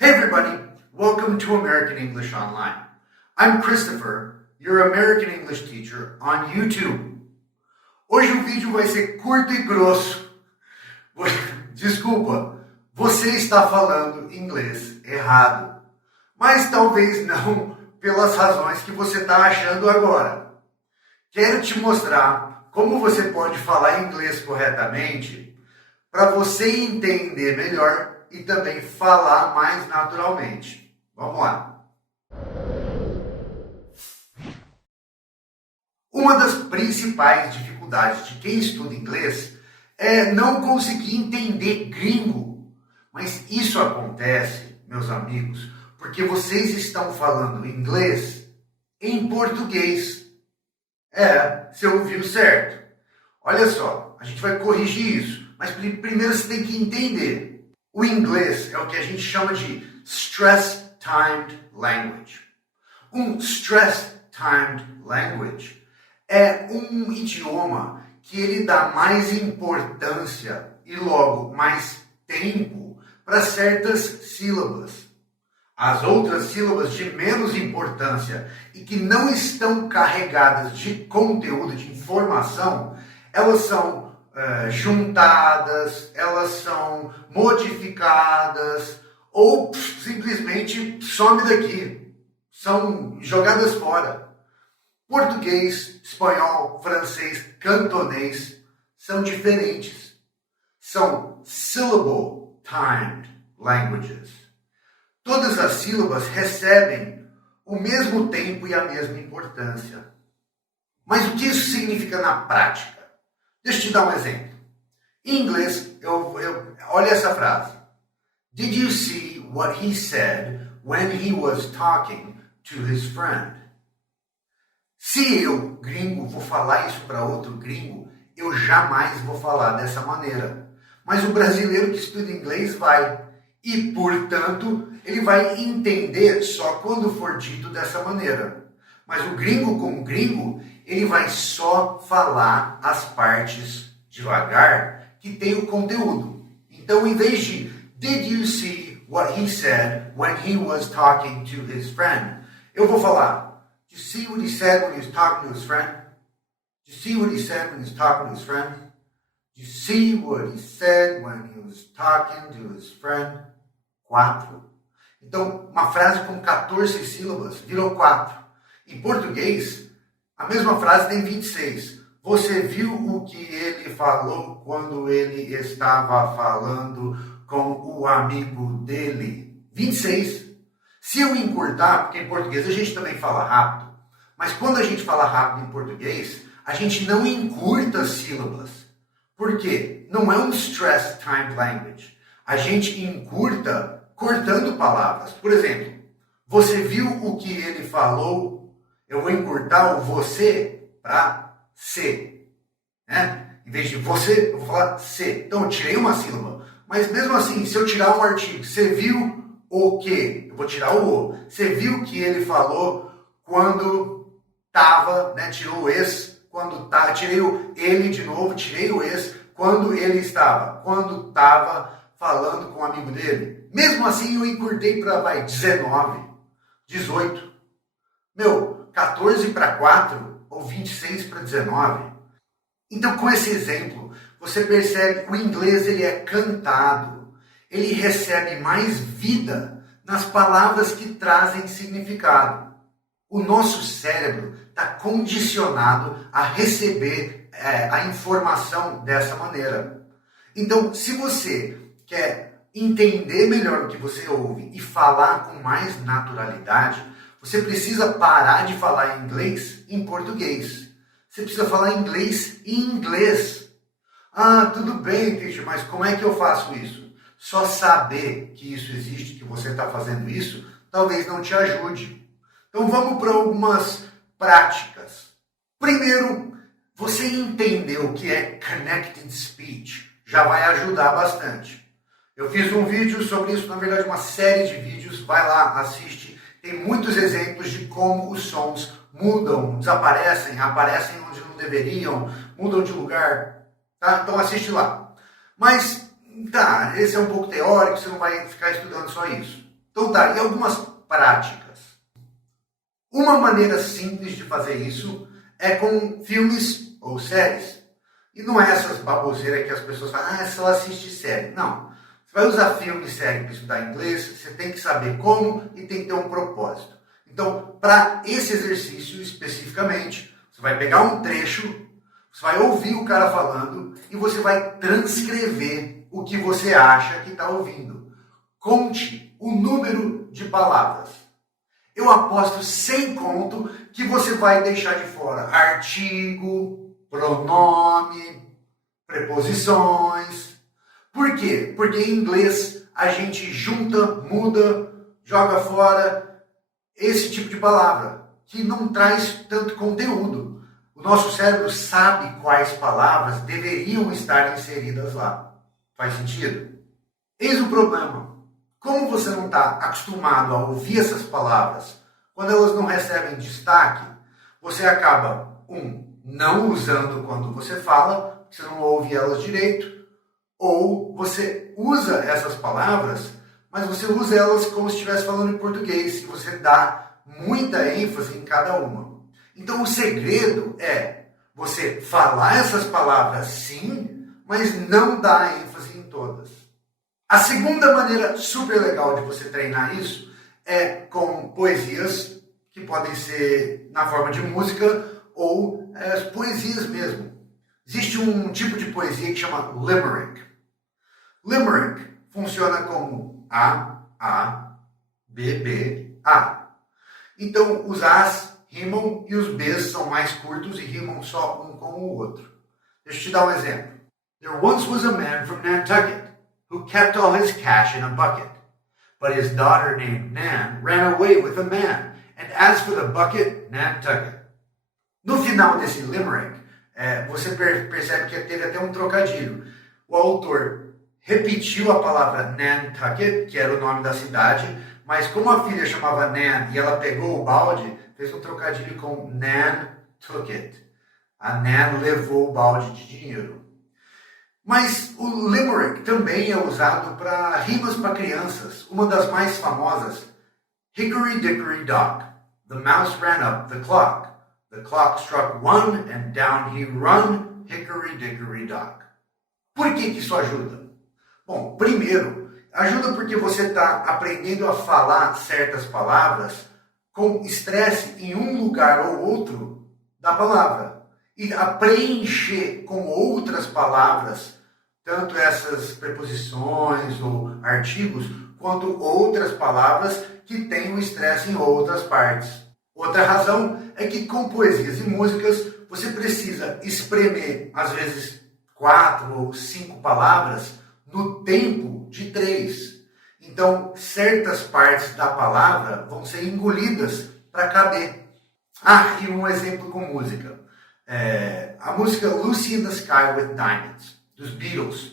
Hey everybody, welcome to American English Online. I'm Christopher, your American English teacher on YouTube. Hoje o vídeo vai ser curto e grosso. Desculpa, você está falando inglês errado. Mas talvez não pelas razões que você está achando agora. Quero te mostrar como você pode falar inglês corretamente para você entender melhor e também falar mais naturalmente. Vamos lá. Uma das principais dificuldades de quem estuda inglês é não conseguir entender gringo. Mas isso acontece, meus amigos, porque vocês estão falando inglês em português. Você ouviu certo. Olha só, a gente vai corrigir isso, mas primeiro você tem que entender. O inglês é o que a gente chama de stress-timed language. Um stress-timed language é um idioma que ele dá mais importância e logo mais tempo para certas sílabas. As outras sílabas de menos importância e que não estão carregadas de conteúdo, de informação, elas são juntadas, elas são modificadas ou simplesmente some daqui, são jogadas fora. Português, espanhol, francês, cantonês são diferentes. São syllable-timed languages. Todas as sílabas recebem o mesmo tempo e a mesma importância. Mas o que isso significa na prática? Deixa eu te dar um exemplo. Em inglês, olha essa frase. Did you see what he said when he was talking to his friend? Se eu, gringo, vou falar isso para outro gringo, eu jamais vou falar dessa maneira. Mas o brasileiro que estuda inglês vai. E, portanto, ele vai entender só quando for dito dessa maneira. Mas o gringo com o gringo, ele vai só falar as partes devagar que tem o conteúdo. Então, em vez de Did you see what he said when he was talking to his friend? Eu vou falar Did you see what he said when he was talking to his friend? Did you see what he said when he was talking to his friend? Did you see what he said when he was talking to his friend? 4. Então, uma frase com 14 sílabas virou 4. Em português, a mesma frase tem 26. Você viu o que ele falou quando ele estava falando com o amigo dele? 26. Se eu encurtar, porque em português a gente também fala rápido, mas quando a gente fala rápido em português, a gente não encurta sílabas. Por quê? Não é um stress-timed language. A gente encurta cortando palavras. Por exemplo, você viu o que ele falou? Eu vou encurtar o você para se. Em vez de você, eu vou falar se. Então, eu tirei uma sílaba. Mas mesmo assim, se eu tirar um artigo, você viu o que? Eu vou tirar o o. Você viu o que ele falou quando estava, tirou o esse, quando tá, tirei o ele de novo, tirei o esse, quando ele estava. Quando estava falando com um amigo dele. Mesmo assim, eu encurtei para 19, 18. 14 para 4 ou 26 para 19. Então, com esse exemplo, você percebe que o inglês ele é cantado. Ele recebe mais vida nas palavras que trazem significado. O nosso cérebro está condicionado a receber a informação dessa maneira. Então, se você quer entender melhor o que você ouve e falar com mais naturalidade, você precisa parar de falar inglês em português. Você precisa falar inglês em inglês. Tudo bem, teacher, mas como é que eu faço isso? Só saber que isso existe, que você está fazendo isso, talvez não te ajude. Então vamos para algumas práticas. Primeiro, você entender o que é connected speech já vai ajudar bastante. Eu fiz um vídeo sobre isso, na verdade uma série de vídeos, vai lá, assiste. Tem muitos exemplos de como os sons mudam, desaparecem, aparecem onde não deveriam, mudam de lugar. Tá? Então assiste lá. Mas, esse é um pouco teórico, você não vai ficar estudando só isso. Então tá, e algumas práticas. Uma maneira simples de fazer isso é com filmes ou séries. E não é essas baboseiras que as pessoas falam, só assiste série. Não. Você vai usar filme e série para estudar inglês, você tem que saber como e tem que ter um propósito. Então, para esse exercício especificamente, você vai pegar um trecho, você vai ouvir o cara falando e você vai transcrever o que você acha que está ouvindo. Conte o número de palavras. Eu aposto 100 conto que você vai deixar de fora artigo, pronome, preposições. Por quê? Porque em inglês a gente junta, muda, joga fora esse tipo de palavra, que não traz tanto conteúdo. O nosso cérebro sabe quais palavras deveriam estar inseridas lá. Faz sentido? Eis o problema. Como você não está acostumado a ouvir essas palavras, quando elas não recebem destaque, você acaba, não usando quando você fala, você não ouve elas direito, ou você usa essas palavras, mas você usa elas como se estivesse falando em português, e você dá muita ênfase em cada uma. Então o segredo é você falar essas palavras sim, mas não dar ênfase em todas. A segunda maneira super legal de você treinar isso é com poesias, que podem ser na forma de música ou poesias mesmo. Existe um tipo de poesia que chama limerick. Limerick funciona como A, B, B, A. Então os As rimam e os Bs são mais curtos e rimam só um com o outro. Deixa eu te dar um exemplo. There once was a man from Nantucket who kept all his cash in a bucket. But his daughter named Nan ran away with the man. And as for the bucket, Nantucket. No final desse limerick, você percebe que teve até um trocadilho. O autor repetiu a palavra Nantucket, que era o nome da cidade, mas como a filha chamava Nan e ela pegou o balde, fez um trocadilho com Nan took it. A Nan levou o balde de dinheiro. Mas o limerick também é usado para rimas para crianças. Uma das mais famosas, Hickory dickory dock, the mouse ran up the clock. The clock struck one and down he run, hickory dickory dock. Por que isso ajuda? Bom, primeiro, ajuda porque você está aprendendo a falar certas palavras com estresse em um lugar ou outro da palavra. E a preencher com outras palavras, tanto essas preposições ou artigos, quanto outras palavras que têm o estresse em outras partes. Outra razão é que com poesias e músicas você precisa espremer, às vezes, 4 ou 5 palavras no tempo de 3. Então, certas partes da palavra vão ser engolidas para caber. E um exemplo com música. A música Lucy in the Sky with Diamonds, dos Beatles.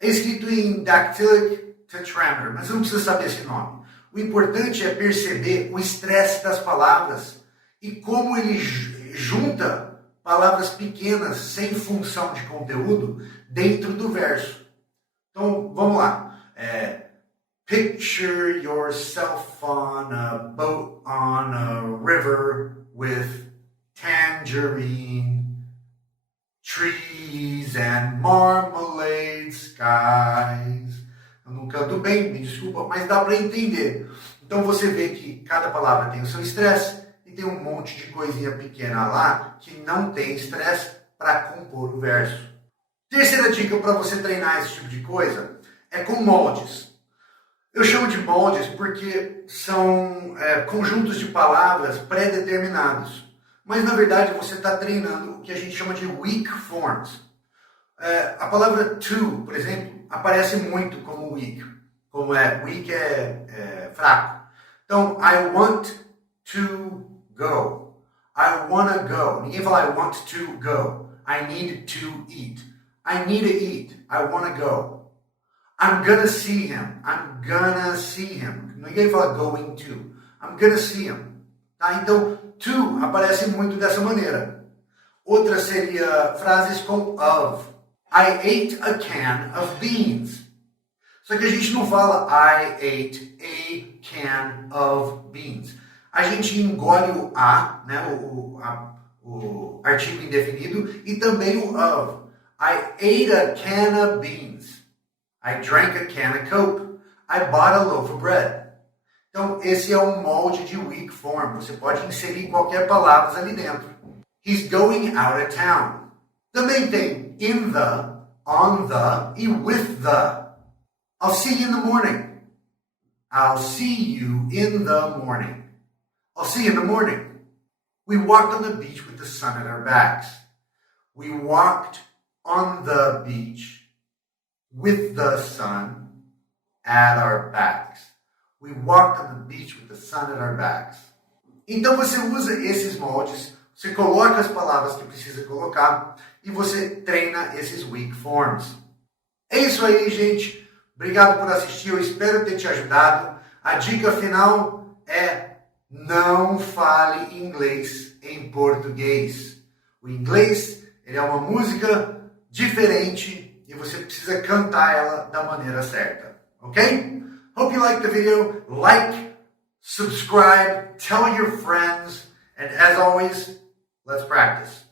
É escrito em dactylic tetrameter, mas não precisa saber esse nome. O importante é perceber o estresse das palavras e como ele junta palavras pequenas sem função de conteúdo dentro do verso. Então, vamos lá. Picture yourself on a boat on a river with tangerine trees and marmalade skies. Eu não canto bem, me desculpa, mas dá para entender. Então você vê que cada palavra tem o seu estresse e tem um monte de coisinha pequena lá que não tem estresse para compor o verso. Terceira dica para você treinar esse tipo de coisa é com moldes. Eu chamo de moldes porque são conjuntos de palavras pré-determinados. Mas, na verdade, você está treinando o que a gente chama de weak forms. A palavra to, por exemplo, aparece muito como weak. Como weak é fraco. Então, I want to go. I wanna go. Ninguém fala I want to go. I need to eat. I need to eat. I wanna go. I'm gonna see him. I'm gonna see him. Ninguém fala going to. I'm gonna see him. Tá? Então, to aparece muito dessa maneira. Outra seria frases com of. I ate a can of beans. Só que a gente não fala I ate a can of beans. A gente engole o a, né, o artigo indefinido, e também o of. I ate a can of beans. I drank a can of Coke. I bought a loaf of bread. Então, esse é um molde de weak form. Você pode inserir qualquer palavra ali dentro. He's going out of town. Também tem in the, on the e with the. I'll see you in the morning. I'll see you in the morning. I'll see you in the morning. We walked on the beach with the sun at our backs. We walked on the beach with the sun at our backs. We walked on the beach with the sun at our backs. Então você usa esses moldes, você coloca as palavras que precisa colocar e você treina esses weak forms. É isso aí, gente. Obrigado por assistir, eu espero ter te ajudado. A dica final é: não fale inglês em português. O inglês, ele é uma música diferente e você precisa cantar ela da maneira certa, ok? Hope you liked the video. Like, subscribe, tell your friends, and as always, let's practice.